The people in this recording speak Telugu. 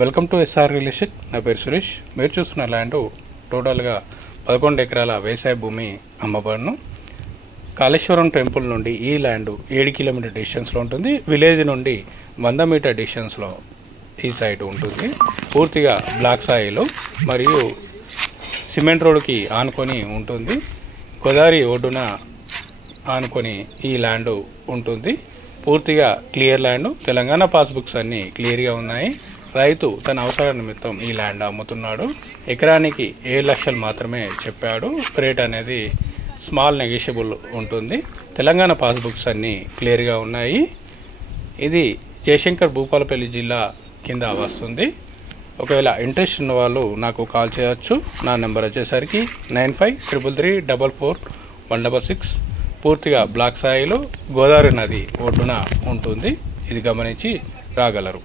Welcome to SR real estate. నా పేరు సురేష్. మీరు చూస్తున్న ల్యాండ్ టోటల్గా 11 ఎకరాల వ్యవసాయ భూమి అమ్మబడును. కాళేశ్వరం టెంపుల్ నుండి ఈ ల్యాండ్ 7 కిలోమీటర్ డిస్టెన్స్లో ఉంటుంది. విలేజ్ నుండి 100 మీటర్ డిస్టెన్స్లో ఈ సైట్ ఉంటుంది. పూర్తిగా బ్లాక్ సాయిలు మరియు సిమెంట్ రోడ్డుకి ఆనుకొని ఉంటుంది. గోదావరి ఒడ్డున ఆనుకొని ఈ ల్యాండ్ ఉంటుంది. పూర్తిగా క్లియర్ ల్యాండ్. తెలంగాణ పాస్బుక్స్ అన్నీ క్లియర్గా ఉన్నాయి. రైతు తన అవసరాల నిమిత్తం ఈ ల్యాండ్ అమ్ముతున్నాడు. ఎకరానికి 7 లక్షలు మాత్రమే చెప్పాడు. రేట్ అనేది స్మాల్ నెగోషియబుల్ ఉంటుంది. తెలంగాణ పాస్బుక్స్ అన్నీ క్లియర్గా ఉన్నాయి. ఇది జయశంకర్ భూపాలపల్లి జిల్లా కింద వస్తుంది. ఒకవేళ ఇంట్రెస్ట్ ఉన్న వాళ్ళు నాకు కాల్ చేయవచ్చు. నా నెంబర్ వచ్చేసరికి 9533344166. పూర్తిగా బ్లాక్ సాయిలో గోదావరి నది ఒడ్డున ఉంటుంది. ఇది గమనించి రాగలరు.